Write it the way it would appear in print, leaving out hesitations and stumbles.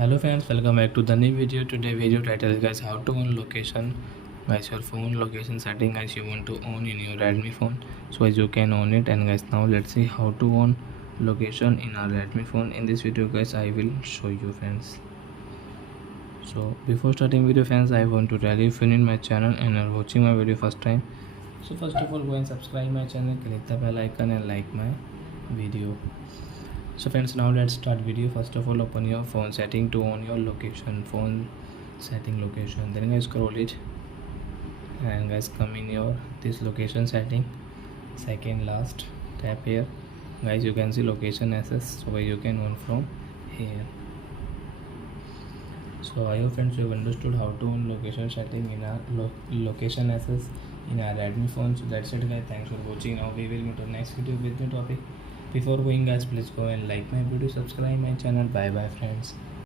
Hello friends, welcome back to the new video. Today video title is guys how to own location. Guys, your phone location setting guys you want to own in your Redmi phone. So as you can own it, and guys now let's see how to own location in our Redmi phone. In this video guys I will show you friends. So before starting video friends, I want to tell you, if you're in my channel and are watching my video first time, so first of all go and subscribe my channel, click the bell icon and like my video. So friends, now let's start video. First of all, open your phone setting to own your location, phone setting location. Then guys scroll it and guys come in your this location setting, second last tap here. Guys you can see location access, so you can own from here. So I hope friends you have understood how to own location setting in our location access in our Redmi phone. So that's it guys, thanks for watching. Now we will meet to next video with new topic. Before going guys, please go and like my video, subscribe my channel. Bye bye friends.